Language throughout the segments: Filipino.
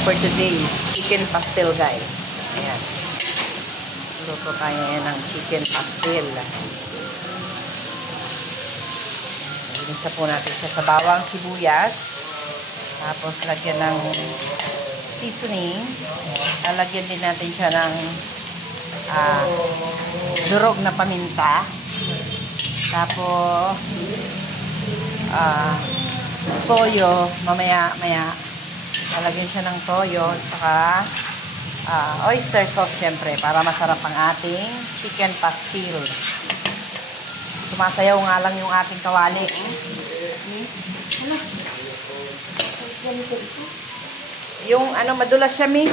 for today's chicken pastel, guys. Ayan. Luto tayo ng chicken pastel. Ginisa po natin siya sa bawang sibuyas. Tapos lagyan ng seasoning. Lalagyan din natin siya ng durog na paminta. Tapos toyo, mamaya lalagyan siya ng toyo tsaka oyster sauce syempre para masarap ang ating chicken pastel. Sumasayaw nga lang yung ating kawali. Yung madulas siya, Mi.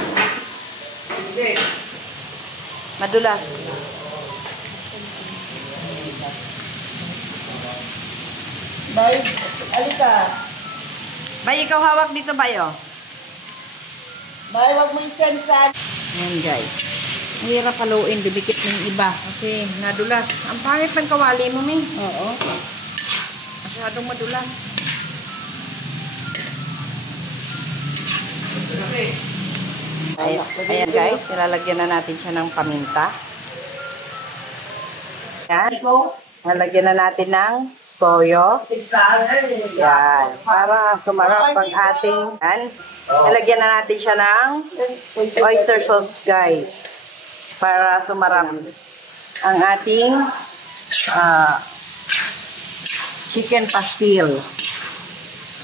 Madulas. Bay, alika. Bay, ikaw hawak dito, Bay, oh. Bay, wag mo isensan. Ayan, guys. Ang hirap haluin, dibikit ng iba kasi nadulas. Ang pangit ng kawali mo, Mi. Oo. Masyadong madulas. Ayan, guys, nilalagyan na natin siya ng paminta. Ayan. Nilalagyan na natin ng toyo. Yan. Para sumarap ang ating. Yan. Nilalagyan na natin siya ng oyster sauce, guys. Para sumarap ang ating chicken pastel.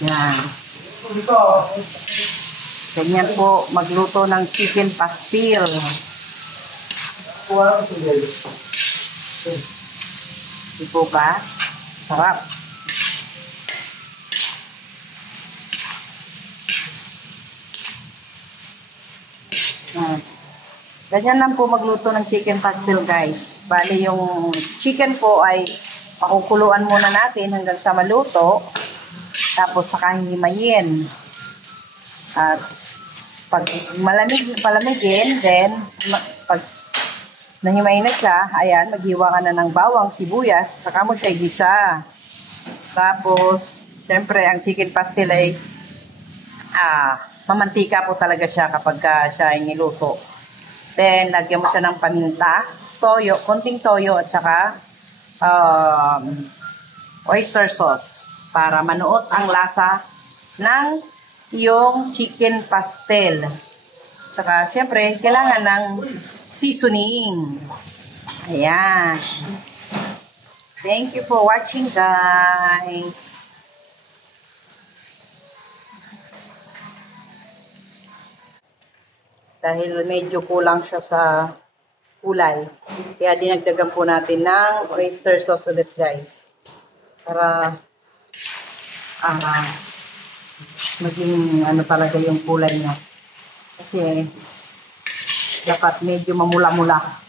Yan. Ganyan po magluto ng chicken pastel. Di po ba? Sarap. Ganyan lang po magluto ng chicken pastel, guys. Bali yung chicken po ay pakukuluan muna natin hanggang sa maluto. Tapos saka hihimayin. At pag palamigin, then pag nahimay na siya, ayan, maghiwa ka na ng bawang, sibuyas, saka mo siya igisa. Tapos, syempre, ang chicken pastel ay mamantika po talaga siya kapag siya ay niluto. Then, lagyan mo siya ng paminta, toyo, konting toyo, at saka oyster sauce para manuot ang lasa ng yung chicken pastel. Saka, syempre, kailangan ng seasoning. Ayan. Thank you for watching, guys. Dahil medyo kulang siya sa kulay, kaya dinagdagan po natin ng oyster sauce ulit, guys. Para maging talaga yung kulay niya. Kasi dapat medyo mamula-mula.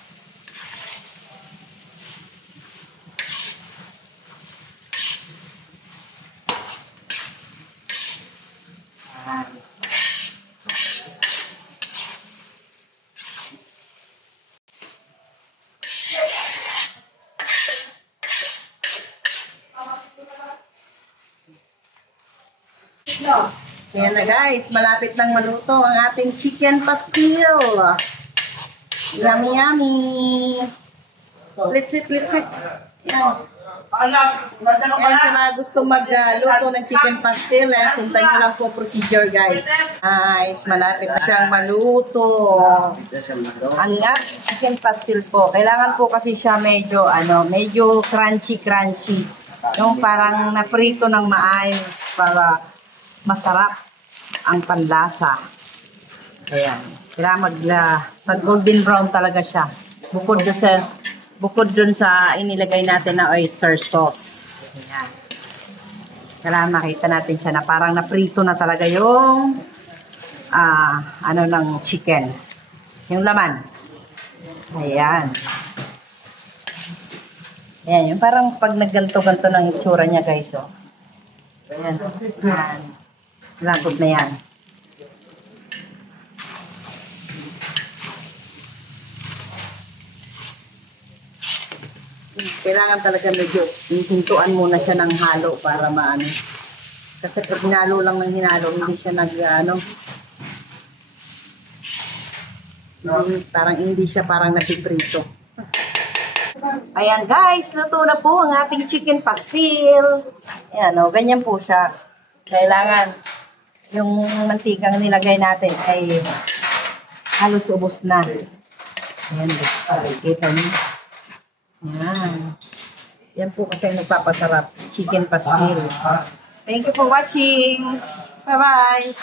Ayan na, guys, malapit nang maluto ang ating chicken pastel. Yummy, yummy. Litsit. Ayan. Ayan, sa mga gustong magluto ng chicken pastel, sundan nyo lang po procedure, guys. Guys, malapit na siyang maluto. Ang chicken pastel po, kailangan po kasi siya medyo crunchy. Yung parang naprito ng maayos para masarap ang panlasa. Ayan. Kailangan mag golden brown talaga siya. Bukod dun sa inilagay natin na oyster sauce. Ayan. Kailangan makita natin siya na parang naprito na talaga yung ng chicken. Yung laman. Ayan. Ayan. Yung parang pag nagganto-ganto ng itsura niya, guys. Oh. Ayan. Ayan. Lagot na yan. Kailangan talaga medyo hintuan muna siya ng halo para maano. Kasi pag hinalo lang ng hinalo, hindi siya Parang hindi siya parang napiprito. Ayan guys, luto na po ang ating chicken pastil. Ayan o, ganyan po siya. Kailangan yung mantikang nilagay natin ay halos ubos na. Ayan guys, kita niyo. Ayan. Yan po kasi nagpapasarap sa chicken pastil. Thank you for watching. Bye-bye.